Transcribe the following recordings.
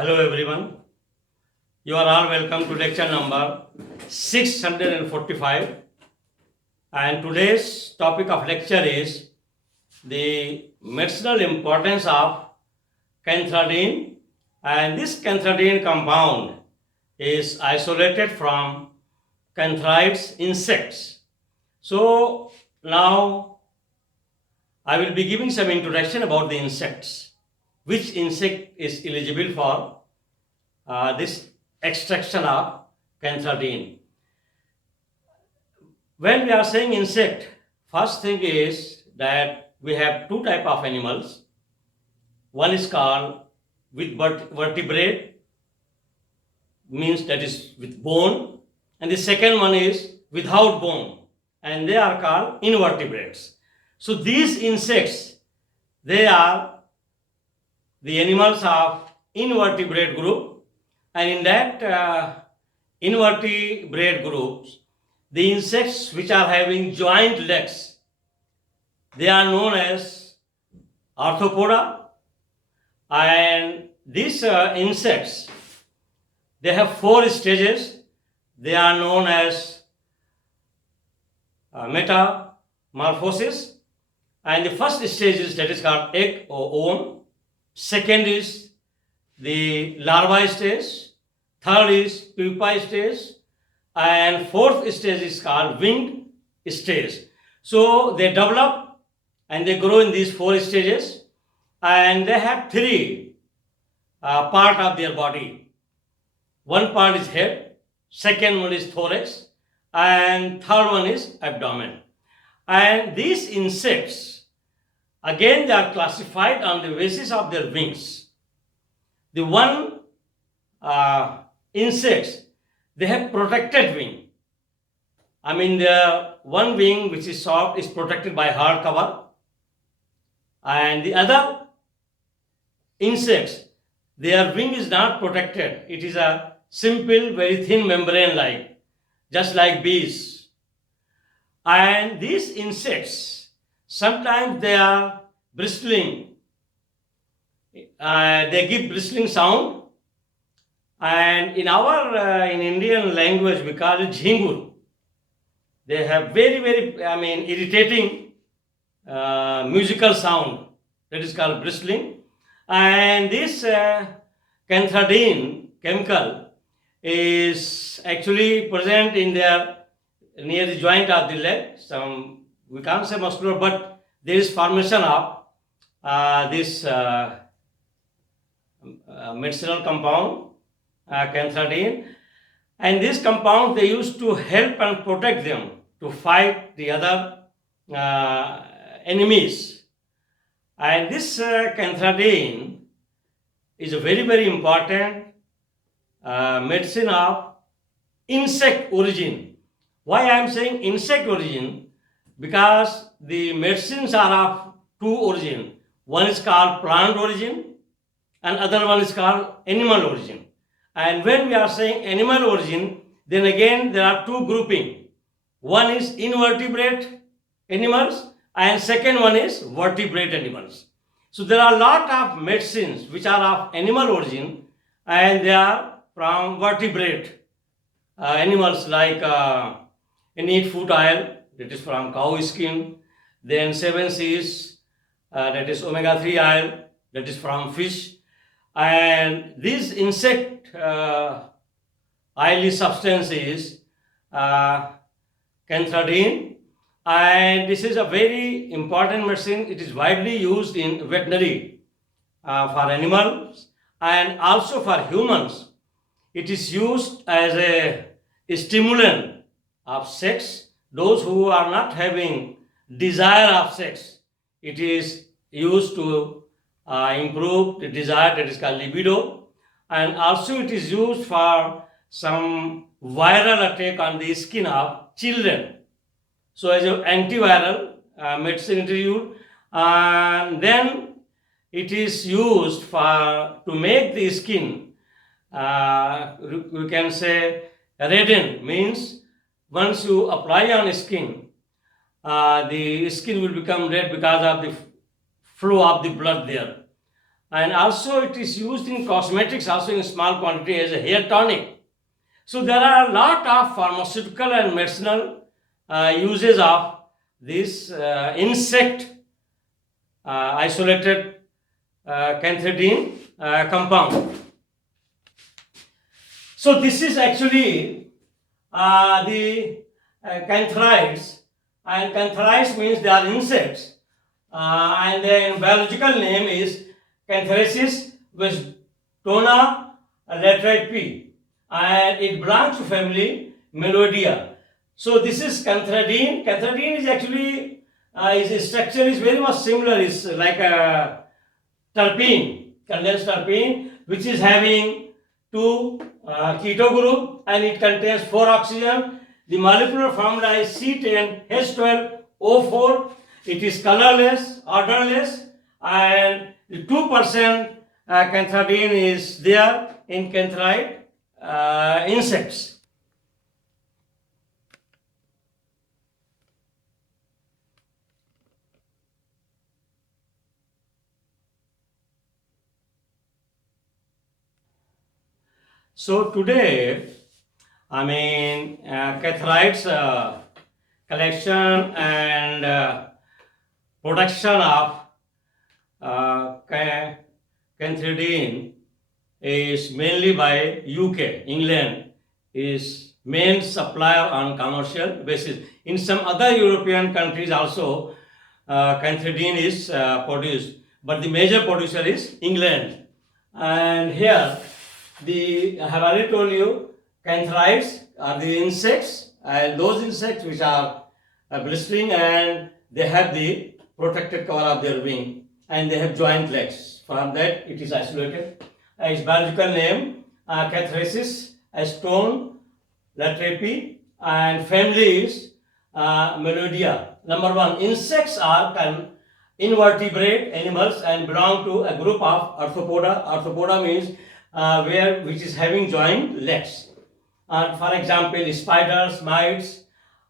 Hello everyone. You are all welcome to lecture number 645. And today's topic of lecture is the medicinal importance of cantharidin. And this cantharidin compound is isolated from cantharides insects. So now I will be giving some introduction about the insects. Which insect is eligible for this extraction of cantharidin? When we are saying insect, first thing is that we have two type of animals. One is called with vertebrate, means that is with bone, and the second one is without bone, and they are called invertebrates. So these insects, they are the animals of invertebrate group, and in that invertebrate groups, the insects which are having joint legs, they are known as arthropoda. And these insects, they have four stages. They are known as metamorphosis, and the first stage is that is called egg or ovum. Second is the larva stage, third is pupa stage, and fourth stage is called winged stage. So they develop and they grow in these four stages, and they have three part of their body. One part is head, second one is thorax, and third one is abdomen. And these insects, again, they are classified on the basis of their wings. The one insects, they have protected wing. I mean, the one wing which is soft is protected by hard cover, and the other insects, their wing is not protected. It is a simple, very thin membrane like, just like bees. And these insects, sometimes they are bristling. They give bristling sound, and in our in Indian language we call it jhingur. They have very irritating musical sound that is called bristling. And this cantharidin chemical is actually present in their near the joint of the leg. Some, we can't say muscular, but there is formation of this medicinal compound, cantharidin, and this compound they used to help and protect them to fight the other enemies. And this cantharidin is a very important medicine of insect origin. Why I am saying insect origin? Because the medicines are of two origin. One is called plant origin and other one is called animal origin. And when we are saying animal origin, then again there are two grouping. One is invertebrate animals and second one is vertebrate animals. So there are a lot of medicines which are of animal origin and they are from vertebrate animals, like neat foot oil, that is from cow skin, then 7-Cs, that is omega-3 oil, that is from fish, and these insect oily substances, cantharidin, and this is a very important medicine. It is widely used in veterinary for animals and also for humans. It is used as a stimulant of sex. Those who are not having desire of sex, it is used to improve the desire, that is called libido, and also it is used for some viral attack on the skin of children. So as an antiviral medicine it is used, and then it is used for to make the skin, we can say redden, means once you apply on skin, the skin will become red because of the flow of the blood there. and also it is used in cosmetics also in small quantity as a hair tonic. So there are a lot of pharmaceutical and medicinal uses of this insect isolated cantharidin compound. So this is actually the cantharides, and cantharides means they are insects, and their biological name is Cantharesis westona latrape, and it belongs to family Melodia. So this is cantharidin. Cantharidin is actually its structure is very much similar. It's like a terpene, condensed terpene, which is having two keto group, and it contains 4 oxygen. The molecular formula is C10H12O4. It is colorless, odorless, and the 2% cantharidin is there in cantharide insects. So today, cantharides collection and production of cantharidin is mainly by UK. England is main supplier on commercial basis. In some other European countries also, cantharidin is produced, but the major producer is England. And here, I have already told you, cantharides are the insects, and those insects which are blistering, and they have the protected cover of their wing, and they have joint legs. From that, it is isolated. Its biological name, Cantharesis stone latrape, and family is Melodia. Number 1, insects are invertebrate animals and belong to a group of arthropoda. Arthropoda means which is having joint legs. For example, spiders, mites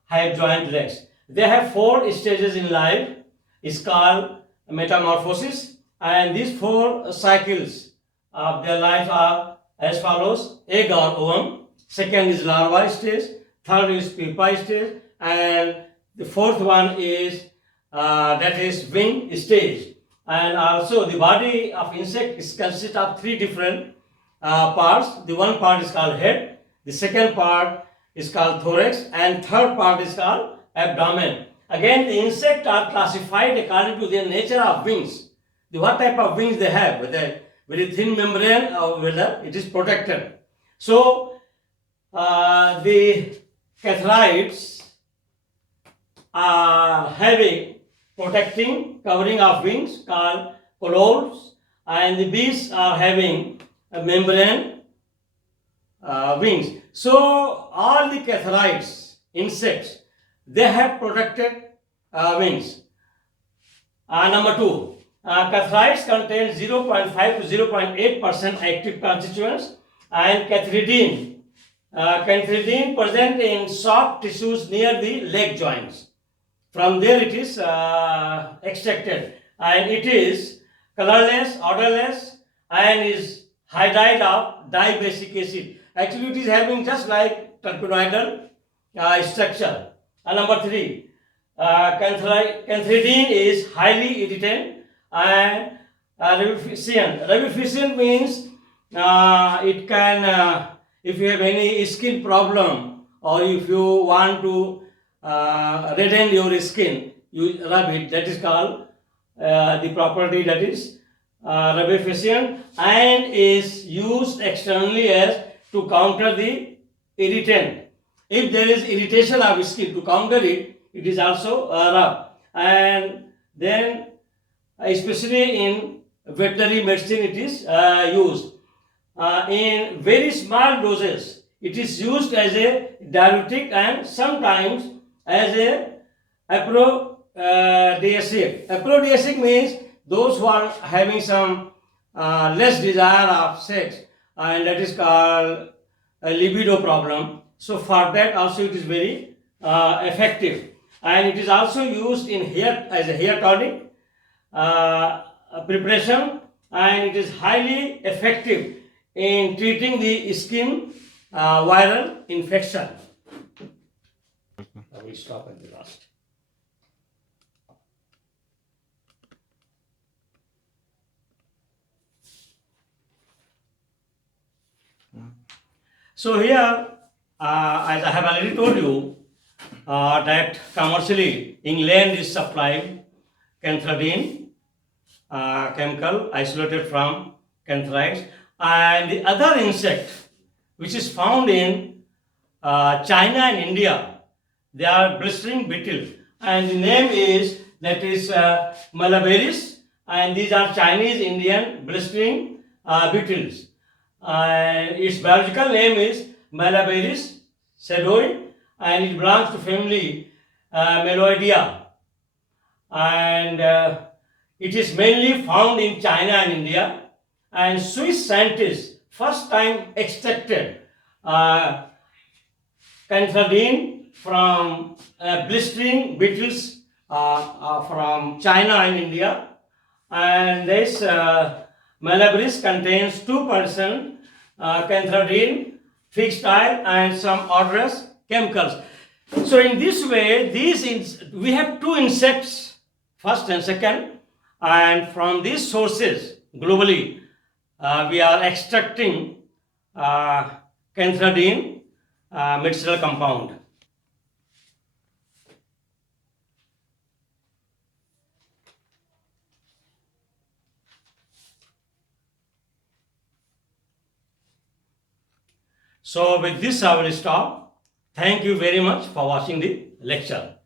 have joint legs. They have 4 stages in life. It's called metamorphosis, and these 4 cycles of their life are as follows: egg or ovum, second is larva stage, third is pupa stage, and the 4th one is that is wing stage. And also the body of insect is consists of 3 different parts. The one part is called head, the second part is called thorax, and third part is called abdomen. Again, the insects are classified according to their nature of wings. What type of wings they have, whether very thin membrane or whether it is protected. So the cantharides are having protecting covering of wings called colloids, and the bees are having a membrane wings. So all the cantharides, insects, they have protected wings. Number 2, cantharides contain 0.5 to 0.8% active constituents, and cantharidin present in soft tissues near the leg joints. From there it is extracted, and it is colorless, odorless, and is hydride of dibasic acid. Actually, it is having just like terpenoidal structure. And number 3, cantharidin is highly irritant and rabeficient. Rabeficient means it can, if you have any skin problem, or if you want to redden your skin, you rub it. That is called the property that is rabeficient, and is used externally as to counter the irritant. If there is irritation of skin, to counter it, it is also rubbed. And then especially in veterinary medicine it is used. In very small doses, it is used as a diuretic and sometimes as a aphrodisiac. Aphrodisiac means those who are having some less desire of sex, and that is called a libido problem. So for that also it is very effective, and it is also used in hair as a hair tonic preparation, and it is highly effective in treating the skin viral infection. I will stop at the last. So here, as I have already told you, that commercially England is supplying cantharidin chemical isolated from cantharides, and the other insect which is found in China and India, they are blistering beetles, and the name is Malabarus, and these are Chinese Indian blistering beetles. Its biological name is Malabarus sedoi, and it belongs to family Meloidea, and it is mainly found in China and India. And Swiss scientists first time extracted cantharidin from blistering beetles from China and India, and this Malabarus contains 2% cantharidin, fixed oil, and some odorous chemicals. So in this way, we have two insects, first and second, and from these sources globally, we are extracting cantharidin medicinal compound. So with this I will stop. Thank you very much for watching the lecture.